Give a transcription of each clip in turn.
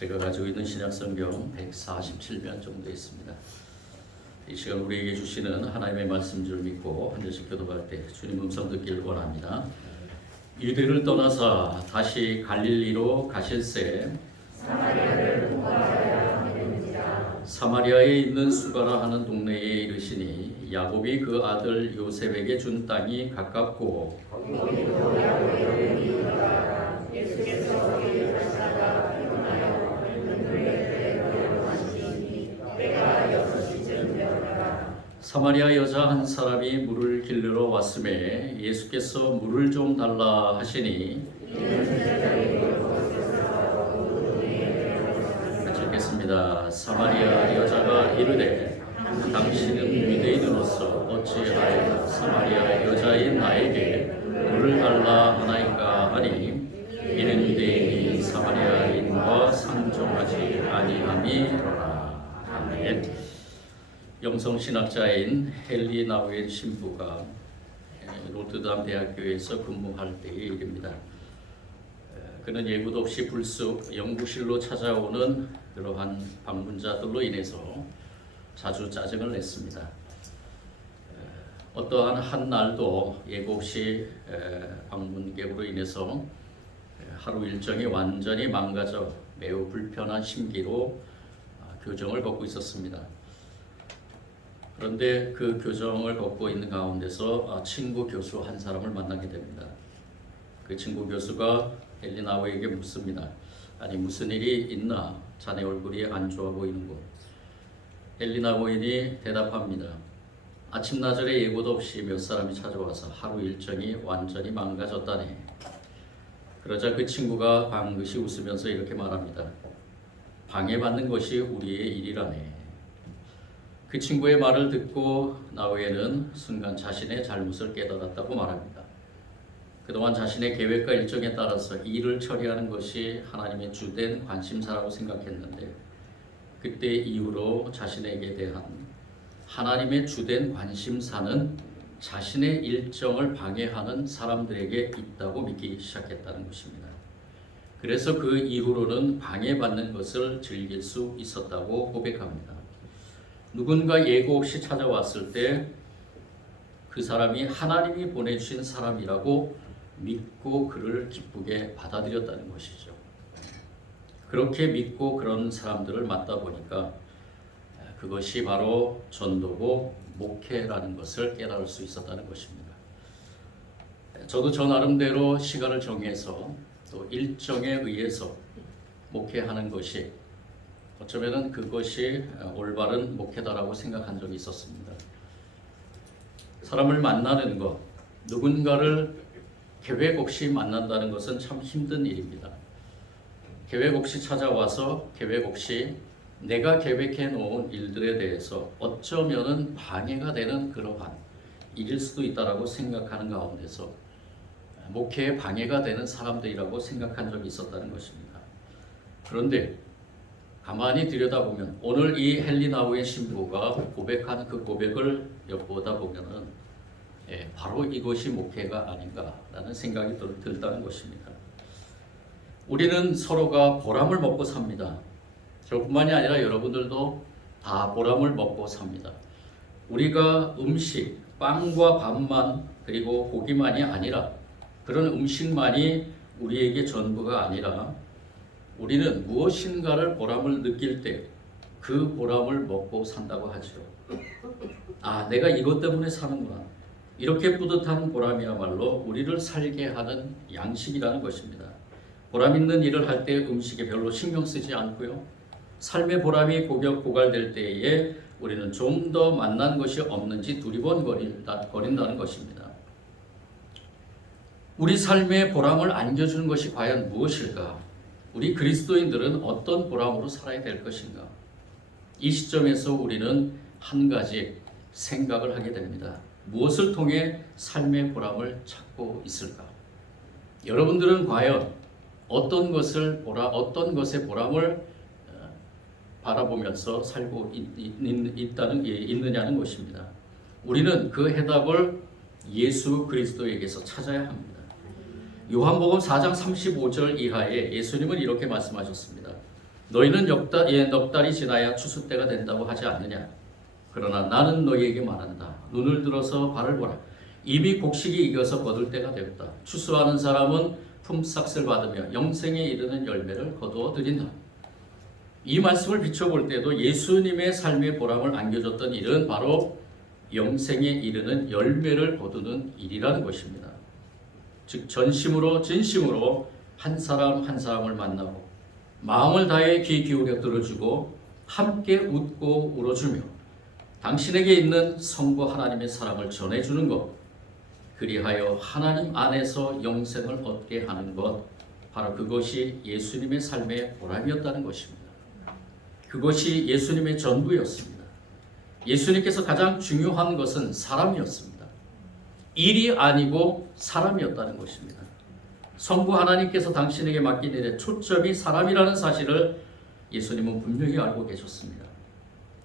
제가 가지고 있는 신약성경 147면 정도 있습니다. 이 시간 우리에게 주시는 하나님의 말씀 줄 믿고 한 절씩 교도할 때 주님 음성 듣기를 원합니다. 유대를 떠나사 다시 갈릴리로 가실새 사마리아에 있는 수가라 하는 동네에 이르시니 야곱이 그 아들 요셉에게 준 땅이 가깝고 사마리아 여자 한 사람이 물을 길르러 왔음에 예수께서 물을 좀 달라 하시니 같이 읽겠습니다. 사마리아 여자가 이르되 당신은 유대인으로서 어찌하여 사마리아 여자인 나에게 물을 달라 하나이까 하니 이는 유대인이 사마리아인과 상종하지 아니함이로라. 아멘. 영성신학자인 헨리 나우엔 신부가 로트담 대학교에서 근무할 때의 일입니다. 그는 예고도 없이 불쑥 연구실로 찾아오는 그러한 방문자들로 인해서 자주 짜증을 냈습니다. 어떠한 한 날도 예고 없이 방문객으로 인해서 하루 일정이 완전히 망가져 매우 불편한 심기로 교정을 걷고 있었습니다. 그런데 그 교정을 걷고 있는 가운데서 친구 교수 한 사람을 만나게 됩니다. 그 친구 교수가 헨리 나우에게 묻습니다. 아니 무슨 일이 있나? 자네 얼굴이 안 좋아 보이는군. 헨리 나우인이 대답합니다. 아침나절에 예고도 없이 몇 사람이 찾아와서 하루 일정이 완전히 망가졌다네. 그러자 그 친구가 방긋이 웃으면서 이렇게 말합니다. 방해받는 것이 우리의 일이라네. 그 친구의 말을 듣고 나우에는 순간 자신의 잘못을 깨달았다고 말합니다. 그동안 자신의 계획과 일정에 따라서 일을 처리하는 것이 하나님의 주된 관심사라고 생각했는데 그때 이후로 자신에게 대한 하나님의 주된 관심사는 자신의 일정을 방해하는 사람들에게 있다고 믿기 시작했다는 것입니다. 그래서 그 이후로는 방해받는 것을 즐길 수 있었다고 고백합니다. 누군가 예고 없이 찾아왔을 때 그 사람이 하나님이 보내주신 사람이라고 믿고 그를 기쁘게 받아들였다는 것이죠. 그렇게 믿고 그런 사람들을 맞다 보니까 그것이 바로 전도고 목회라는 것을 깨달을 수 있었다는 것입니다. 저도 저 나름대로 시간을 정해서 또 일정에 의해서 목회하는 것이 어쩌면 그것이 올바른 목회다라고 생각한 적이 있었습니다. 사람을 만나는 것, 누군가를 계획 없이 만난다는 것은 참 힘든 일입니다. 계획 없이 찾아와서 계획 없이 내가 계획해 놓은 일들에 대해서 어쩌면은 방해가 되는 그러한 일일 수도 있다라고 생각하는 가운데서 목회에 방해가 되는 사람들이라고 생각한 적이 있었다는 것입니다. 그런데 가만히 들여다보면 오늘 이 헨리 나우의 신부가 고백한 그 고백을 엿보다 보면은 바로 이것이 목회가 아닌가라는 생각이 들다는 것입니다. 우리는 서로가 보람을 먹고 삽니다. 저뿐만이 아니라 여러분들도 다 보람을 먹고 삽니다. 우리가 음식, 빵과 밥만 그리고 고기만이 아니라 그런 음식만이 우리에게 전부가 아니라 우리는 무엇인가를 보람을 느낄 때 그 보람을 먹고 산다고 하죠. 아, 내가 이것 때문에 사는구나. 이렇게 뿌듯한 보람이야말로 우리를 살게 하는 양식이라는 것입니다. 보람 있는 일을 할 때 음식에 별로 신경 쓰지 않고요. 삶의 보람이 고갈될 때에 우리는 좀 더 만난 것이 없는지 두리번거린다는 것입니다. 우리 삶의 보람을 안겨주는 것이 과연 무엇일까? 우리 그리스도인들은 어떤 보람으로 살아야 될 것인가? 이 시점에서 우리는 한 가지 생각을 하게 됩니다. 무엇을 통해 삶의 보람을 찾고 있을까? 여러분들은 과연 어떤 것의 보람을 바라보면서 살고 있느냐는 것입니다. 우리는 그 해답을 예수 그리스도에게서 찾아야 합니다. 요한복음 4장 35절 이하에 예수님은 이렇게 말씀하셨습니다. 너희는 넉 달이 지나야 추수 때가 된다고 하지 않느냐? 그러나 나는 너희에게 말한다. 눈을 들어서 발을 보라. 이미 곡식이 익어서 거둘 때가 되었다. 추수하는 사람은 품삯을 받으며 영생에 이르는 열매를 거두어 드린다. 이 말씀을 비춰볼 때도 예수님의 삶의 보람을 안겨줬던 일은 바로 영생에 이르는 열매를 거두는 일이라는 것입니다. 즉 전심으로 진심으로 한 사람 한 사람을 만나고 마음을 다해 귀 기울여 들어주고 함께 웃고 울어주며 당신에게 있는 성부 하나님의 사랑을 전해주는 것, 그리하여 하나님 안에서 영생을 얻게 하는 것, 바로 그것이 예수님의 삶의 보람이었다는 것입니다. 그것이 예수님의 전부였습니다. 예수님께서 가장 중요한 것은 사람이었습니다. 일이 아니고 사람이었다는 것입니다. 성부 하나님께서 당신에게 맡긴 일의 초점이 사람이라는 사실을 예수님은 분명히 알고 계셨습니다.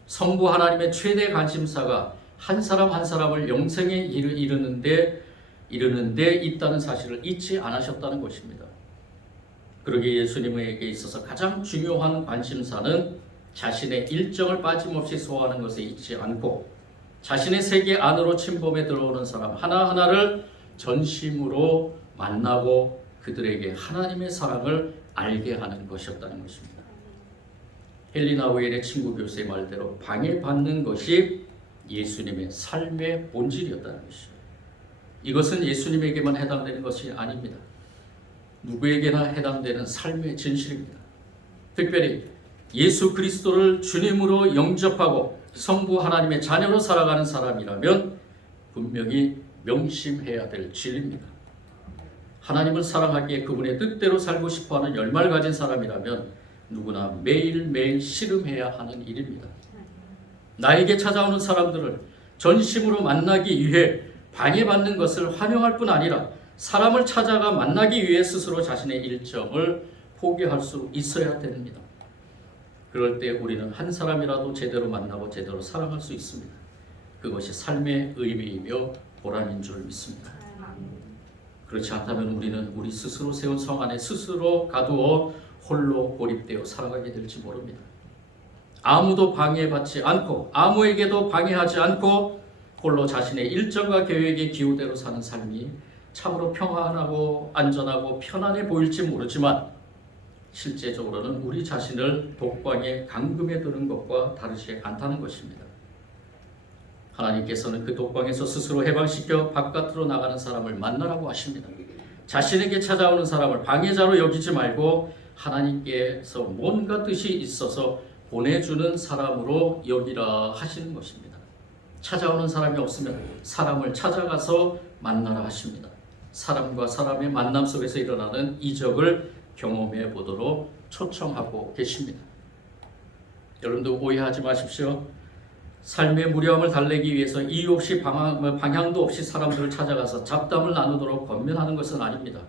성부 하나님의 최대 관심사가 한 사람 한 사람을 영생에 이르는 데 있다는 사실을 잊지 않으셨다는 것입니다. 그러기에 예수님에게 있어서 가장 중요한 관심사는 자신의 일정을 빠짐없이 소화하는 것에 잊지 않고 자신의 세계 안으로 침범해 들어오는 사람 하나하나를 전심으로 만나고 그들에게 하나님의 사랑을 알게 하는 것이었다는 것입니다. 헬리나 오웰의 친구 교수의 말대로 방해받는 것이 예수님의 삶의 본질이었다는 것이죠. 이것은 예수님에게만 해당되는 것이 아닙니다. 누구에게나 해당되는 삶의 진실입니다. 특별히 예수 그리스도를 주님으로 영접하고 성부 하나님의 자녀로 살아가는 사람이라면 분명히 명심해야 될 진리입니다. 하나님을 사랑하기에 그분의 뜻대로 살고 싶어하는 열망을 가진 사람이라면 누구나 매일매일 씨름해야 하는 일입니다. 나에게 찾아오는 사람들을 전심으로 만나기 위해 방해받는 것을 환영할 뿐 아니라 사람을 찾아가 만나기 위해 스스로 자신의 일정을 포기할 수 있어야 됩니다. 그럴 때 우리는 한 사람이라도 제대로 만나고 제대로 사랑할 수 있습니다. 그것이 삶의 의미이며 보람인 줄 믿습니다. 그렇지 않다면 우리는 우리 스스로 세운 성 안에 스스로 가두어 홀로 고립되어 살아가게 될지 모릅니다. 아무도 방해받지 않고 아무에게도 방해하지 않고 홀로 자신의 일정과 계획의 기호대로 사는 삶이 참으로 평안하고 안전하고 편안해 보일지 모르지만 실제적으로는 우리 자신을 독방에 감금해 두는 것과 다르지 않다는 것입니다. 하나님께서는 그 독방에서 스스로 해방시켜 바깥으로 나가는 사람을 만나라고 하십니다. 자신에게 찾아오는 사람을 방해자로 여기지 말고 하나님께서 뭔가 뜻이 있어서 보내주는 사람으로 여기라 하시는 것입니다. 찾아오는 사람이 없으면 사람을 찾아가서 만나라 하십니다. 사람과 사람의 만남 속에서 일어나는 이적을 경험해 보도록 초청하고 계십니다. 여러분도 오해하지 마십시오. 삶의 무료함을 달래기 위해서 이유 없이 방향도 없이 사람들을 찾아가서 잡담을 나누도록 권면하는 것은 아닙니다.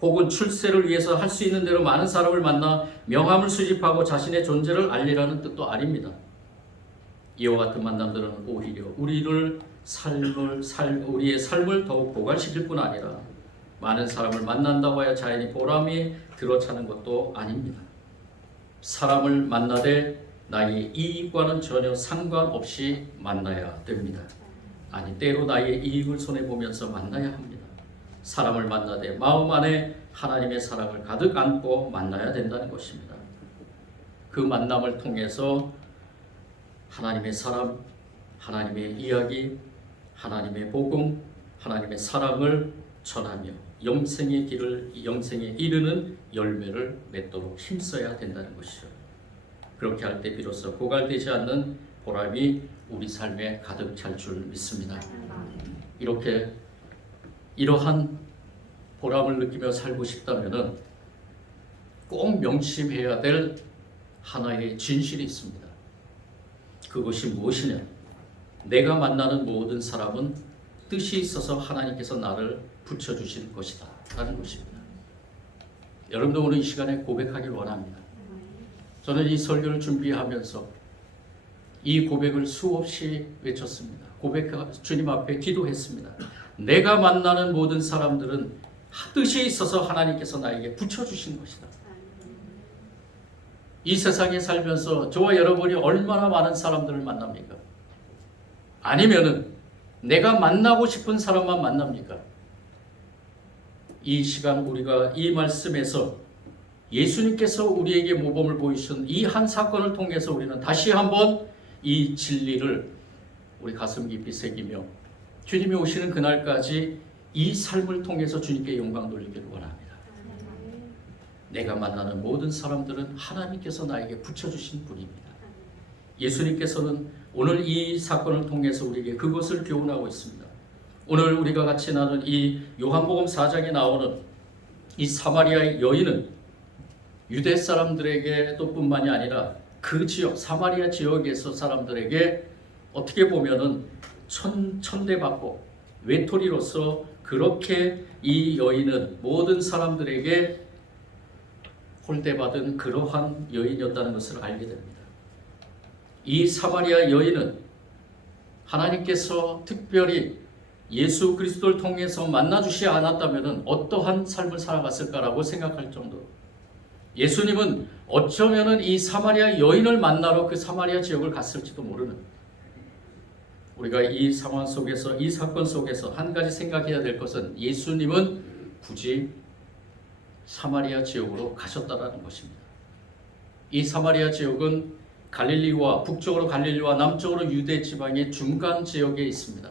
혹은 출세를 위해서 할 수 있는 대로 많은 사람을 만나 명함을 수집하고 자신의 존재를 알리라는 뜻도 아닙니다. 이와 같은 만남들은 오히려 우리의 삶을 더욱 고갈시킬 뿐 아니라 많은 사람을 만난다고 하여 자연히 보람이 들어차는 것도 아닙니다. 사람을 만나되 나의 이익과는 전혀 상관없이 만나야 됩니다. 아니 때로 나의 이익을 손해보면서 만나야 합니다. 사람을 만나되 마음 안에 하나님의 사랑을 가득 안고 만나야 된다는 것입니다. 그 만남을 통해서 하나님의 사람, 하나님의 이야기, 하나님의 복음, 하나님의 사랑을 전하며 영생에 이르는 열매를 맺도록 힘써야 된다는 것이죠. 그렇게 할 때 비로소 고갈되지 않는 보람이 우리 삶에 가득 찰 줄 믿습니다. 이러한 보람을 느끼며 살고 싶다면 꼭 명심해야 될 하나의 진실이 있습니다. 그것이 무엇이냐? 내가 만나는 모든 사람은 뜻이 있어서 하나님께서 나를 붙여주신 것이다 라는 것입니다. 여러분도 오늘 이 시간에 고백하길 원합니다. 저는 이 설교를 준비하면서 이 고백을 수없이 외쳤습니다. 주님 앞에 기도했습니다. 내가 만나는 모든 사람들은 뜻이 있어서 하나님께서 나에게 붙여주신 것이다. 이 세상에 살면서 저와 여러분이 얼마나 많은 사람들을 만납니까? 아니면은 내가 만나고 싶은 사람만 만납니까? 이 시간 우리가 이 말씀에서 예수님께서 우리에게 모범을 보이신 이 한 사건을 통해서 우리는 다시 한번 이 진리를 우리 가슴 깊이 새기며 주님이 오시는 그날까지 이 삶을 통해서 주님께 영광 돌리기를 원합니다. 내가 만나는 모든 사람들은 하나님께서 나에게 붙여주신 분입니다. 예수님께서는 오늘 이 사건을 통해서 우리에게 그것을 교훈하고 있습니다. 오늘 우리가 같이 나눈 이 요한복음 4장에 나오는 이 사마리아의 여인은 유대 사람들에게도 뿐만이 아니라 그 지역 사마리아 지역에서 사람들에게 어떻게 보면은 천대받고 외톨이로서 그렇게 이 여인은 모든 사람들에게 홀대받은 그러한 여인이었다는 것을 알게 됩니다. 이 사마리아 여인은 하나님께서 특별히 예수 그리스도를 통해서 만나주시 않았다면 어떠한 삶을 살아갔을까라고 생각할 정도로 예수님은 어쩌면 이 사마리아 여인을 만나러 그 사마리아 지역을 갔을지도 모르는, 우리가 이 상황 속에서 이 사건 속에서 한 가지 생각해야 될 것은 예수님은 굳이 사마리아 지역으로 가셨다라는 것입니다. 이 사마리아 지역은 갈릴리와 북쪽으로 갈릴리와 남쪽으로 유대 지방의 중간 지역에 있습니다.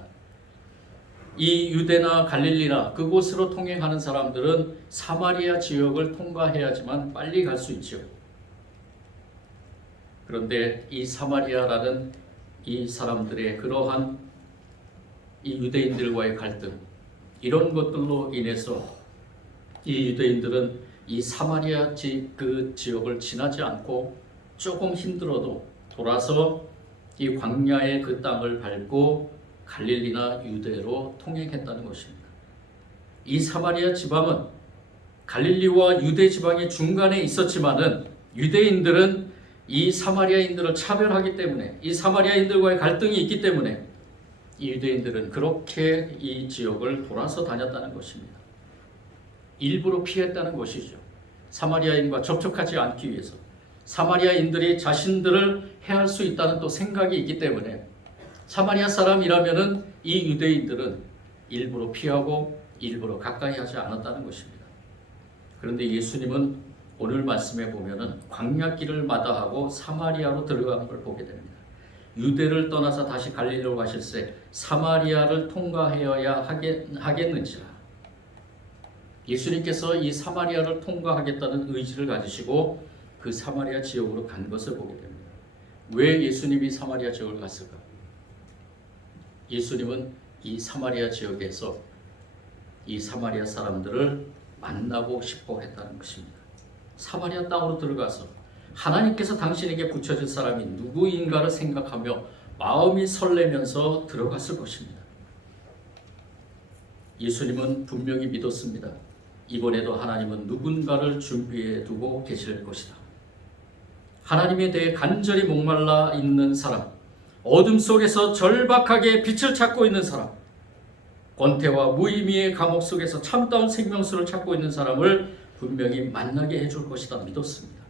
이 유대나 갈릴리나 그곳으로 통행하는 사람들은 사마리아 지역을 통과해야지만 빨리 갈 수 있죠. 그런데 이 사마리아라는 이 사람들의 그러한 이 유대인들과의 갈등, 이런 것들로 인해서 이 유대인들은 이 사마리아 그 지역을 지나지 않고 조금 힘들어도 돌아서 이 광야의 그 땅을 밟고 갈릴리나 유대로 통행했다는 것입니다. 이 사마리아 지방은 갈릴리와 유대 지방의 중간에 있었지만은 유대인들은 이 사마리아인들을 차별하기 때문에, 이 사마리아인들과의 갈등이 있기 때문에 이 유대인들은 그렇게 이 지역을 돌아서 다녔다는 것입니다. 일부러 피했다는 것이죠. 사마리아인과 접촉하지 않기 위해서. 사마리아인들이 자신들을 해할 수 있다는 또 생각이 있기 때문에 사마리아 사람이라면은 이 유대인들은 일부러 피하고 일부러 가까이 하지 않았다는 것입니다. 그런데 예수님은 오늘 말씀에 보면은 광야길을 마다하고 사마리아로 들어가는 걸 보게 됩니다. 유대를 떠나서 다시 갈릴리로 가실새 사마리아를 통과하여야 하겠는지라. 예수님께서 이 사마리아를 통과하겠다는 의지를 가지시고 그 사마리아 지역으로 간 것을 보게 됩니다. 왜 예수님이 사마리아 지역을 갔을까? 예수님은 이 사마리아 지역에서 이 사마리아 사람들을 만나고 싶어 했다는 것입니다. 사마리아 땅으로 들어가서 하나님께서 당신에게 붙여줄 사람이 누구인가를 생각하며 마음이 설레면서 들어갔을 것입니다. 예수님은 분명히 믿었습니다. 이번에도 하나님은 누군가를 준비해 두고 계실 것이다. 하나님에 대해 간절히 목말라 있는 사람, 어둠 속에서 절박하게 빛을 찾고 있는 사람, 권태와 무의미의 감옥 속에서 참다운 생명수를 찾고 있는 사람을 분명히 만나게 해줄 것이다 믿었습니다.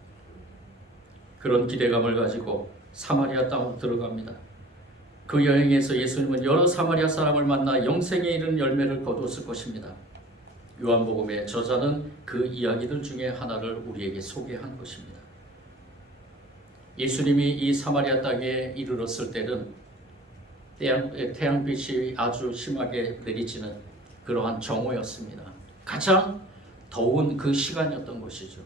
그런 기대감을 가지고 사마리아 땅으로 들어갑니다. 그 여행에서 예수님은 여러 사마리아 사람을 만나 영생에 이르는 열매를 거두었을 것입니다. 요한복음의 저자는 그 이야기들 중에 하나를 우리에게 소개한 것입니다. 예수님이 이 사마리아 땅에 이르렀을 때는 태양빛이 아주 심하게 내리치는 그러한 정오였습니다. 가장 더운 그 시간이었던 것이죠.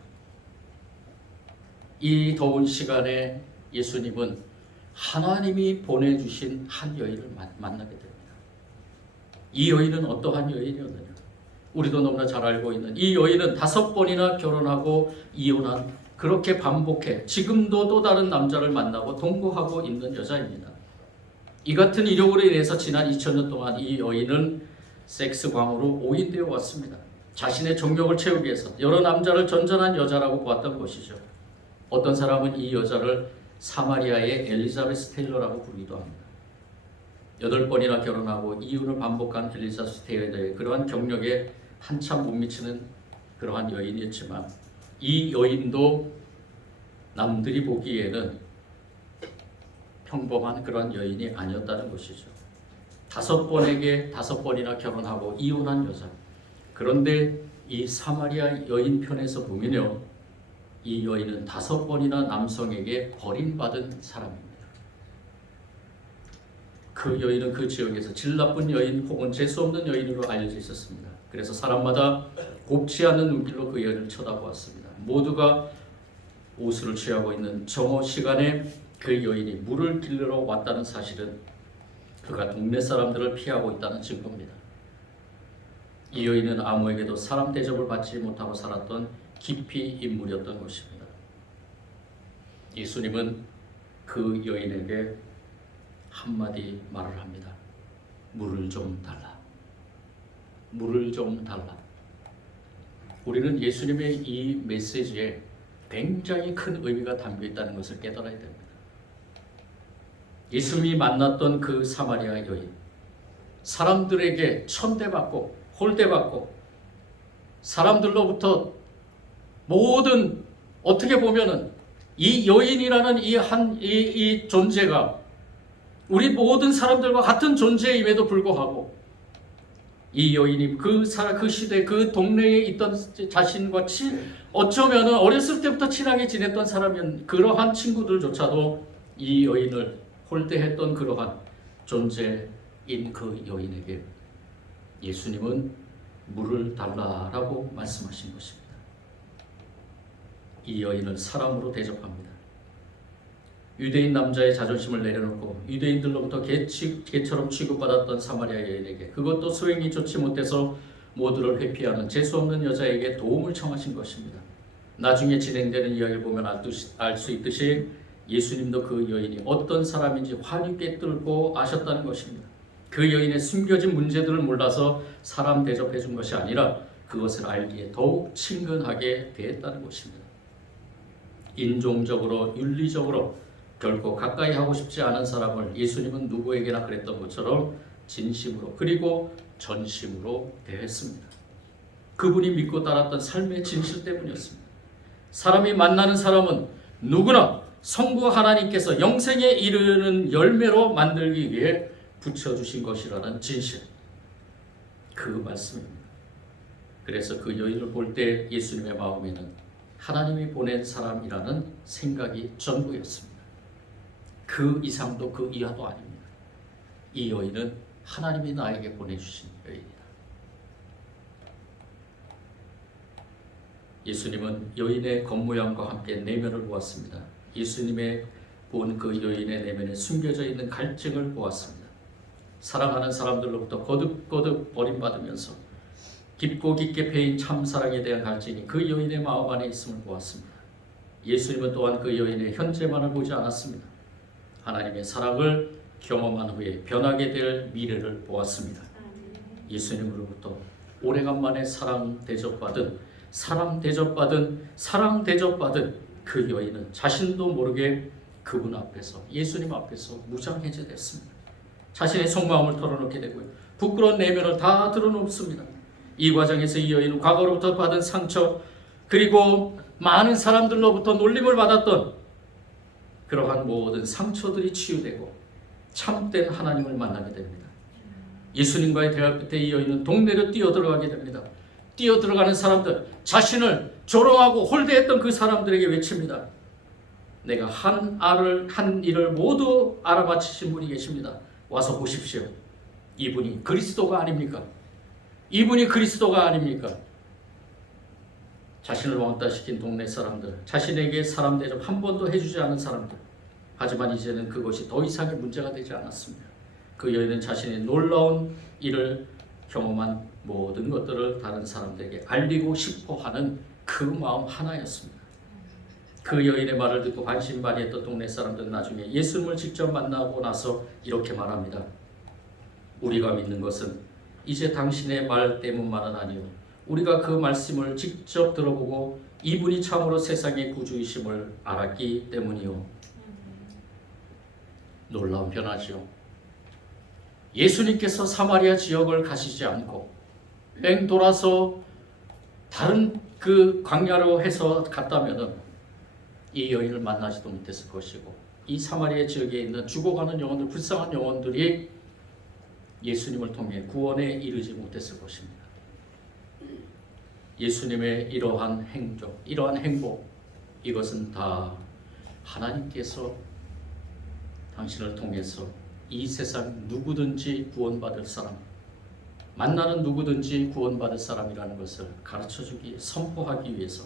이 더운 시간에 예수님은 하나님이 보내주신 한 여인을 만나게 됩니다. 이 여인은 어떠한 여인이었느냐? 우리도 너무나 잘 알고 있는 이 여인은 5번이나 결혼하고 이혼한, 그렇게 반복해 지금도 또 다른 남자를 만나고 동거하고 있는 여자입니다. 이 같은 이력으로 인해서 지난 2000년 동안 이 여인은 섹스광으로 오인되어 왔습니다. 자신의 정욕을 채우기 위해서 여러 남자를 전전한 여자라고 보았던 것이죠. 어떤 사람은 이 여자를 사마리아의 엘리자베스 테일러라고 부르기도 합니다. 8번이나 결혼하고 이혼을 반복한 엘리자베스 테일러의 그러한 경력에 한참 못 미치는 그러한 여인이었지만 이 여인도 남들이 보기에는 평범한 그런 여인이 아니었다는 것이죠. 5번에게 5번이나 결혼하고 이혼한 여자. 그런데 이 사마리아 여인 편에서 보면요, 이 여인은 5번이나 남성에게 버림받은 사람입니다. 그 여인은 그 지역에서 질 나쁜 여인 혹은 재수없는 여인으로 알려져 있었습니다. 그래서 사람마다 곱지 않은 눈길로 그 여인을 쳐다보았습니다. 모두가 옷을 취하고 있는 정오 시간에 그 여인이 물을 길러 왔다는 사실은 그가 동네 사람들을 피하고 있다는 증거입니다. 이 여인은 아무에게도 사람 대접을 받지 못하고 살았던 기피 인물이었던 것입니다. 예수님은 그 여인에게 한마디 말을 합니다. 물을 좀 달라. 물을 좀 달라. 우리는 예수님의 이 메시지에 굉장히 큰 의미가 담겨 있다는 것을 깨달아야 됩니다. 예수님이 만났던 그 사마리아 여인, 사람들에게 천대받고 홀대받고 사람들로부터 모든, 어떻게 보면은 이 여인이라는 이 존재가 우리 모든 사람들과 같은 존재임에도 불구하고 이 여인이 그 시대 그 동네에 있던 자신과 어쩌면은 어렸을 때부터 친하게 지냈던 사람이면 그러한 친구들조차도 이 여인을 홀대했던 그러한 존재인 그 여인에게 예수님은 물을 달라라고 말씀하신 것입니다. 이 여인을 사람으로 대접합니다. 유대인 남자의 자존심을 내려놓고 유대인들로부터 개처럼 취급받았던 사마리아 여인에게, 그것도 소행이 좋지 못해서 모두를 회피하는 재수없는 여자에게 도움을 청하신 것입니다. 나중에 진행되는 이야기를 보면 알 수 있듯이 예수님도 그 여인이 어떤 사람인지 환히 꿰뚫고 아셨다는 것입니다. 그 여인의 숨겨진 문제들을 몰라서 사람 대접해 준 것이 아니라 그것을 알기에 더욱 친근하게 대했다는 것입니다. 인종적으로 윤리적으로 결코 가까이 하고 싶지 않은 사람을 예수님은 누구에게나 그랬던 것처럼 진심으로 그리고 전심으로 대했습니다. 그분이 믿고 따랐던 삶의 진실 때문이었습니다. 사람이 만나는 사람은 누구나 성부 하나님께서 영생에 이르는 열매로 만들기 위해 붙여주신 것이라는 진실, 그 말씀입니다. 그래서 그 여인을 볼 때 예수님의 마음에는 하나님이 보낸 사람이라는 생각이 전부였습니다. 그 이상도 그 이하도 아닙니다. 이 여인은 하나님이 나에게 보내주신 여인이다. 예수님은 여인의 겉모양과 함께 내면을 보았습니다. 예수님의 본 그 여인의 내면에 숨겨져 있는 갈증을 보았습니다. 사랑하는 사람들로부터 거듭거듭 버림받으면서 깊고 깊게 패인 참사랑에 대한 갈증이 그 여인의 마음 안에 있음을 보았습니다. 예수님은 또한 그 여인의 현재만을 보지 않았습니다. 하나님의 사랑을 경험한 후에 변하게 될 미래를 보았습니다. 예수님으로부터 오래간만에 사랑 대접받은 그 여인은 자신도 모르게 그분 앞에서, 예수님 앞에서 무장해제됐습니다. 자신의 속마음을 털어놓게 되고요, 부끄러운 내면을 다 드러놓습니다. 이 과정에서 이 여인은 과거로부터 받은 상처, 그리고 많은 사람들로부터 놀림을 받았던 그러한 모든 상처들이 치유되고 참된 하나님을 만나게 됩니다. 예수님과의 대화 끝에 이 여인은 동네로 뛰어들어가게 됩니다. 뛰어들어가는 사람들, 자신을 조롱하고 홀대했던 그 사람들에게 외칩니다. 내가 한 일을 모두 알아맞히신 분이 계십니다. 와서 보십시오. 이분이 그리스도가 아닙니까? 이분이 그리스도가 아닙니까? 자신을 왕따시킨 동네 사람들, 자신에게 사람 대접 한 번도 해주지 않은 사람들. 하지만 이제는 그것이 더 이상의 문제가 되지 않았습니다. 그 여인은 자신의 놀라운 일을 경험한 모든 것들을 다른 사람들에게 알리고 싶어하는 그 마음 하나였습니다. 그 여인의 말을 듣고 반신반의했던 동네 사람들은 나중에 예수님을 직접 만나고 나서 이렇게 말합니다. 우리가 믿는 것은 이제 당신의 말 때문만은 아니요, 우리가 그 말씀을 직접 들어보고 이분이 참으로 세상의 구주이심을 알았기 때문이요. 놀라운 변화죠. 예수님께서 사마리아 지역을 가시지 않고 뺑 돌아서 다른 그 광야로 해서 갔다면은 이 여인을 만나지도 못했을 것이고 이 사마리아 지역에 있는 죽어가는 영혼들, 불쌍한 영혼들이 예수님을 통해 구원에 이르지 못했을 것입니다. 예수님의 이러한 행적, 이러한 행복, 이것은 다 하나님께서 당신을 통해서 이 세상 누구든지 구원받을 사람, 만나는 누구든지 구원받을 사람이라는 것을 가르쳐주기, 선포하기 위해서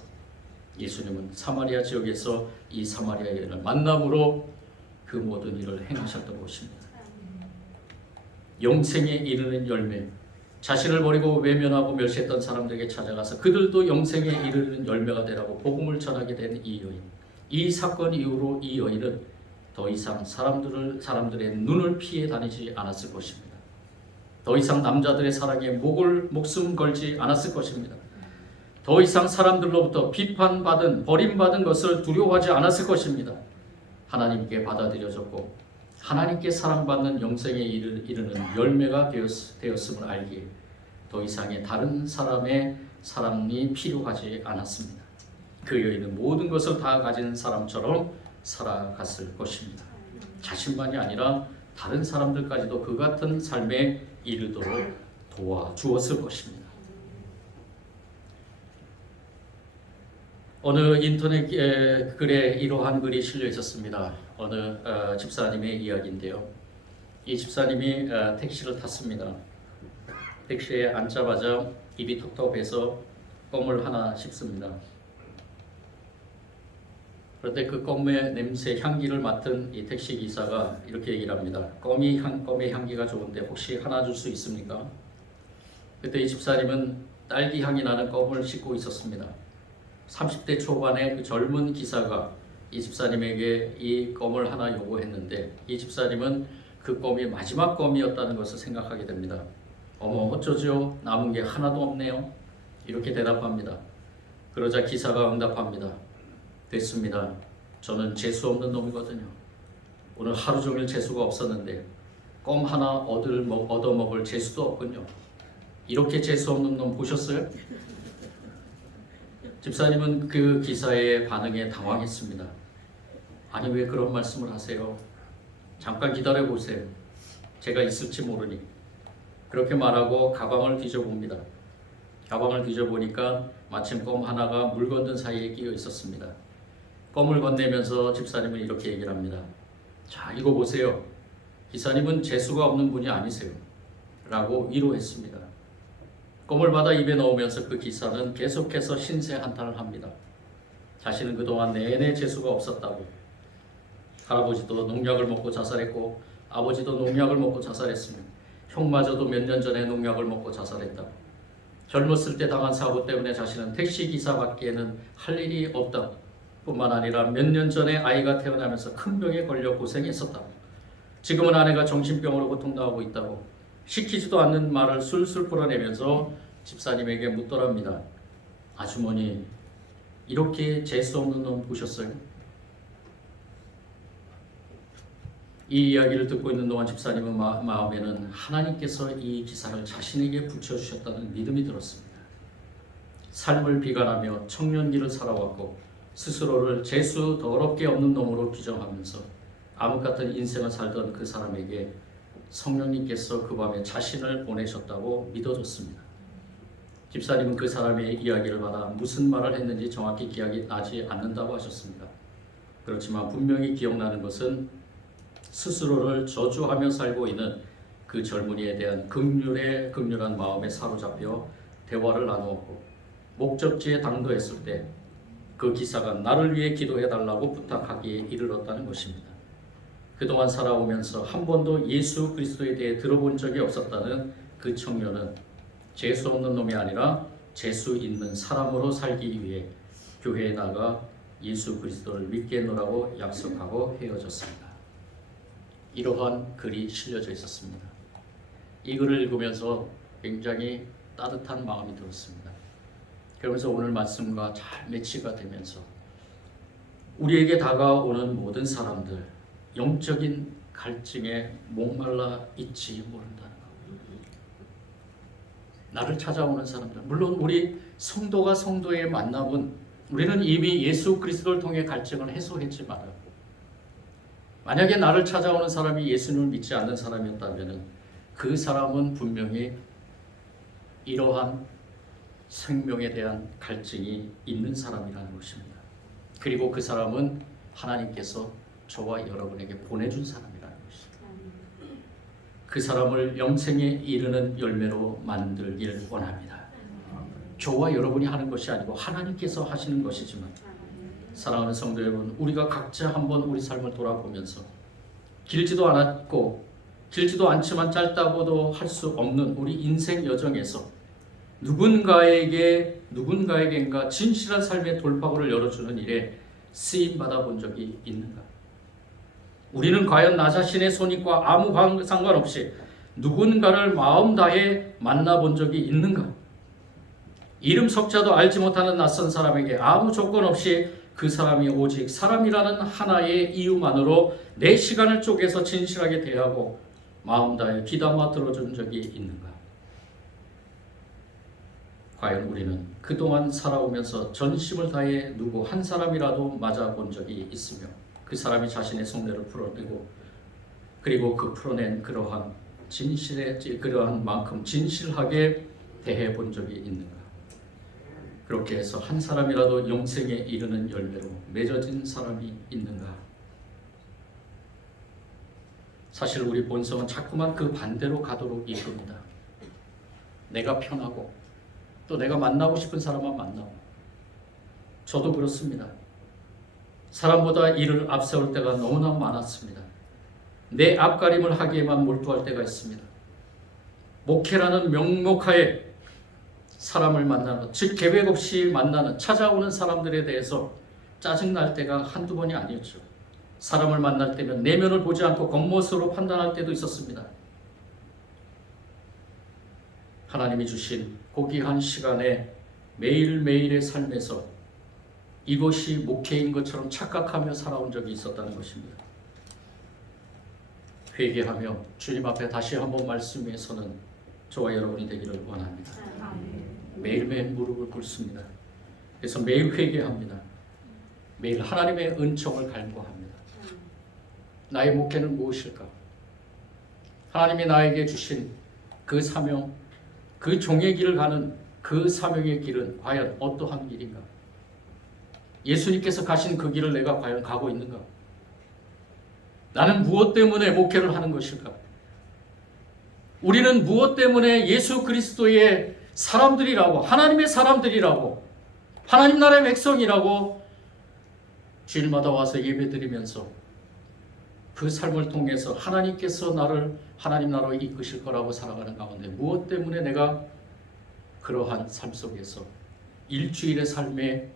예수님은 사마리아 지역에서 이 사마리아 여인을 만남으로 그 모든 일을 행하셨던 것입니다. 영생에 이르는 열매, 자신을 버리고 외면하고 멸시했던 사람들에게 찾아가서 그들도 영생에 이르는 열매가 되라고 복음을 전하게 된 이 여인. 이 사건 이후로 이 여인은 더 이상 사람들의 눈을 피해 다니지 않았을 것입니다. 더 이상 남자들의 사랑에 목숨 걸지 않았을 것입니다. 더 이상 사람들로부터 비판받은, 버림받은 것을 두려워하지 않았을 것입니다. 하나님께 받아들여졌고 하나님께 사랑받는 영생에 이르는 열매가 되었음을 알기에 더 이상의 다른 사람의 사랑이 필요하지 않았습니다. 그 여인은 모든 것을 다 가진 사람처럼 살아갔을 것입니다. 자신만이 아니라 다른 사람들까지도 그 같은 삶에 이르도록 도와주었을 것입니다. 어느 인터넷 글에 이러한 글이 실려 있었습니다. 어느 집사님의 이야기인데요. 이 집사님이 택시를 탔습니다. 택시에 앉자마자 입이 텁텁해서 껌을 하나 씹습니다. 그런데 그 껌의 냄새, 향기를 맡은 이 택시 기사가 이렇게 얘기를 합니다. 껌의 향기가 좋은데 혹시 하나 줄 수 있습니까? 그때 이 집사님은 딸기 향이 나는 껌을 씹고 있었습니다. 30대 초반의 그 젊은 기사가 이 집사님에게 이 껌을 하나 요구했는데 이 집사님은 그 껌이 마지막 껌이었다는 것을 생각하게 됩니다. 어머 어쩌죠? 남은 게 하나도 없네요. 이렇게 대답합니다. 그러자 기사가 응답합니다. 됐습니다. 저는 재수 없는 놈이거든요. 오늘 하루 종일 재수가 없었는데 껌 하나 얻어먹을 재수도 없군요. 이렇게 재수 없는 놈 보셨어요? 집사님은 그 기사의 반응에 당황했습니다. 아니 왜 그런 말씀을 하세요? 잠깐 기다려 보세요. 제가 있을지 모르니. 그렇게 말하고 가방을 뒤져봅니다. 가방을 뒤져보니까 마침 껌 하나가 물 건든 사이에 끼어 있었습니다. 껌을 건네면서 집사님은 이렇게 얘기를 합니다. 자, 이거 보세요. 기사님은 재수가 없는 분이 아니세요. 라고 위로했습니다. 껌을 받아 입에 넣으면서 그 기사는 계속해서 신세 한탄을 합니다. 자신은 그동안 내내 재수가 없었다고. 할아버지도 농약을 먹고 자살했고 아버지도 농약을 먹고 자살했으며 형마저도 몇 년 전에 농약을 먹고 자살했다고. 젊었을 때 당한 사고 때문에 자신은 택시기사밖에는 할 일이 없다 뿐만 아니라 몇 년 전에 아이가 태어나면서 큰 병에 걸려 고생했었다고. 지금은 아내가 정신병으로 고통당하고 있다고. 시키지도 않는 말을 술술 풀어내면서 집사님에게 묻더랍니다. 아주머니, 이렇게 재수 없는 놈 보셨어요? 이 이야기를 듣고 있는 동안 집사님의 마음에는 하나님께서 이 기사를 자신에게 붙여주셨다는 믿음이 들었습니다. 삶을 비관하며 청년기를 살아왔고 스스로를 재수 더럽게 없는 놈으로 규정하면서 암흑 같은 인생을 살던 그 사람에게 성령님께서 그 밤에 자신을 보내셨다고 믿어졌습니다. 집사님은 그 사람의 이야기를 받아 무슨 말을 했는지 정확히 기억이 나지 않는다고 하셨습니다. 그렇지만 분명히 기억나는 것은 스스로를 저주하며 살고 있는 그 젊은이에 대한 극률한 마음에 사로잡혀 대화를 나누었고 목적지에 당도했을 때 그 기사가 나를 위해 기도해달라고 부탁하기에 이르렀다는 것입니다. 그동안 살아오면서 한 번도 예수 그리스도에 대해 들어본 적이 없었다는 그 청년은 재수 없는 놈이 아니라 재수 있는 사람으로 살기 위해 교회에 나가 예수 그리스도를 믿겠노라고 약속하고 헤어졌습니다. 이러한 글이 실려져 있었습니다. 이 글을 읽으면서 굉장히 따뜻한 마음이 들었습니다. 그러면서 오늘 말씀과 잘 매치가 되면서 우리에게 다가오는 모든 사람들 영적인 갈증에 목말라 있지 모른다는 것. 나를 찾아오는 사람들, 물론 우리 성도가 성도의 만남은 우리는 이미 예수 그리스도를 통해 갈증을 해소했지만 만약에 나를 찾아오는 사람이 예수님을 믿지 않는 사람이었다면 그 사람은 분명히 이러한 생명에 대한 갈증이 있는 사람이라는 것입니다. 그리고 그 사람은 하나님께서 저와 여러분에게 보내준 사람이라는 것입니다. 그 사람을 영생에 이르는 열매로 만들길 원합니다. 저와 여러분이 하는 것이 아니고 하나님께서 하시는 것이지만, 사랑하는 성도 여러분, 우리가 각자 한번 우리 삶을 돌아보면서 길지도 않았고 길지도 않지만 짧다고도 할 수 없는 우리 인생 여정에서 누군가에게인가 진실한 삶의 돌파구를 열어주는 일에 쓰임 받아본 적이 있는가? 우리는 과연 나 자신의 손익과 아무 상관없이 누군가를 마음 다해 만나본 적이 있는가? 이름 석자도 알지 못하는 낯선 사람에게 아무 조건 없이 그 사람이 오직 사람이라는 하나의 이유만으로 내 시간을 쪼개서 진실하게 대하고 마음 다해 귀담아 들어준 적이 있는가? 과연 우리는 그동안 살아오면서 전심을 다해 누구 한 사람이라도 맞아본 적이 있으며 그 사람이 자신의 속내를 풀어내고 그리고 그 풀어낸 그러한 만큼 진실하게 대해본 적이 있는가? 그렇게 해서 한 사람이라도 영생에 이르는 열매로 맺어진 사람이 있는가? 사실 우리 본성은 자꾸만 그 반대로 가도록 이끕니다. 내가 편하고 또 내가 만나고 싶은 사람만 만나고. 저도 그렇습니다. 사람보다 일을 앞세울 때가 너무나 많았습니다. 내 앞가림을 하기에만 몰두할 때가 있습니다. 목회라는 명목하에 사람을 만나는, 즉 계획 없이 만나는, 찾아오는 사람들에 대해서 짜증날 때가 한두 번이 아니었죠. 사람을 만날 때면 내면을 보지 않고 겉모습으로 판단할 때도 있었습니다. 하나님이 주신 고귀한 시간에 매일매일의 삶에서 이것이 목회인 것처럼 착각하며 살아온 적이 있었다는 것입니다. 회개하며 주님 앞에 다시 한번 말씀 위에 서는 저와 여러분이 되기를 원합니다. 매일매일 무릎을 꿇습니다. 그래서 매일 회개합니다. 매일 하나님의 은총을 갈구합니다. 나의 목회는 무엇일까? 하나님이 나에게 주신 그 사명, 그 종의 길을 가는 그 사명의 길은 과연 어떠한 길인가? 예수님께서 가신 그 길을 내가 과연 가고 있는가? 나는 무엇 때문에 목회를 하는 것일까? 우리는 무엇 때문에 예수 그리스도의 사람들이라고, 하나님의 사람들이라고, 하나님 나라의 백성이라고 주일마다 와서 예배드리면서 그 삶을 통해서 하나님께서 나를 하나님 나라로 이끄실 거라고 살아가는 가운데 무엇 때문에 내가 그러한 삶 속에서 일주일의 삶에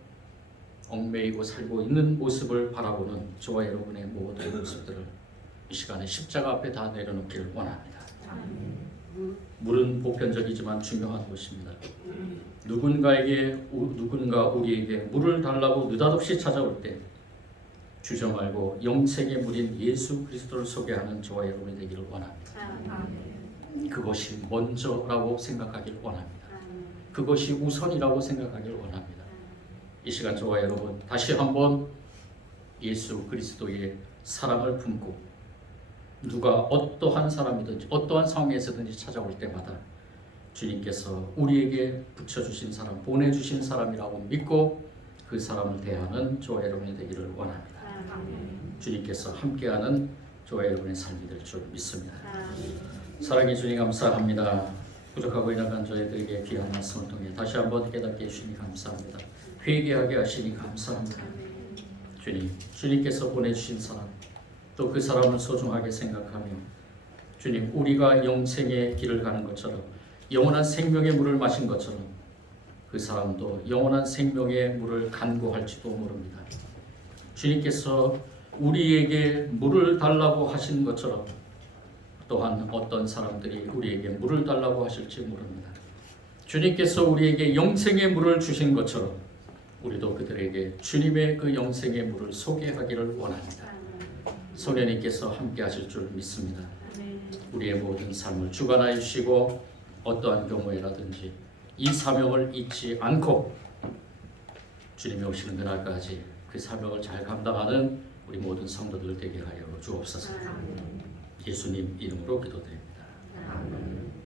얽매이고 살고 있는 모습을 바라보는 저와 여러분의 모든 모습들을 이 시간에 십자가 앞에 다 내려놓기를 원합니다. 물은 보편적이지만 중요한 것입니다. 누군가 우리에게 물을 달라고 느닷없이 찾아올 때 주저 말고 영생의 물인 예수 그리스도를 소개하는 저와 여러분이 되기를 원합니다. 그것이 먼저라고 생각하길 원합니다. 그것이 우선이라고 생각하길 원합니다. 이 시간 저와 여러분 다시 한번 예수 그리스도의 사랑을 품고 누가 어떠한 사람이든지 어떠한 상황에서든지 찾아올 때마다 주님께서 우리에게 붙여주신 사람, 보내주신 사람이라고 믿고 그 사람을 대하는 저와 여러분이 되기를 원합니다. 주님께서 함께하는 저와 여러분의 삶이 될 줄 믿습니다. 사랑의 주님 감사합니다. 부족하고 연약한 저희들에게 귀한 말씀을 통해 다시 한번 깨닫게 해주시니 감사합니다. 회개하게 하시니 감사합니다. 주님께서 보내주신 사람, 또 그 사람을 소중하게 생각하며 주님, 우리가 영생의 길을 가는 것처럼 영원한 생명의 물을 마신 것처럼 그 사람도 영원한 생명의 물을 간구할지도 모릅니다. 주님께서 우리에게 물을 달라고 하신 것처럼 또한 어떤 사람들이 우리에게 물을 달라고 하실지 모릅니다. 주님께서 우리에게 영생의 물을 주신 것처럼 우리도 그들에게 주님의 그 영생의 물을 소개하기를 원합니다. 성령님께서 함께 하실 줄 믿습니다. 우리의 모든 삶을 주관하여 주시고 어떠한 경우에라든지 이 사명을 잊지 않고 주님이 오시는 그날까지 그 사명을 잘 감당하는 우리 모든 성도들 되게 하여 주옵소서. 예수님 이름으로 기도드립니다.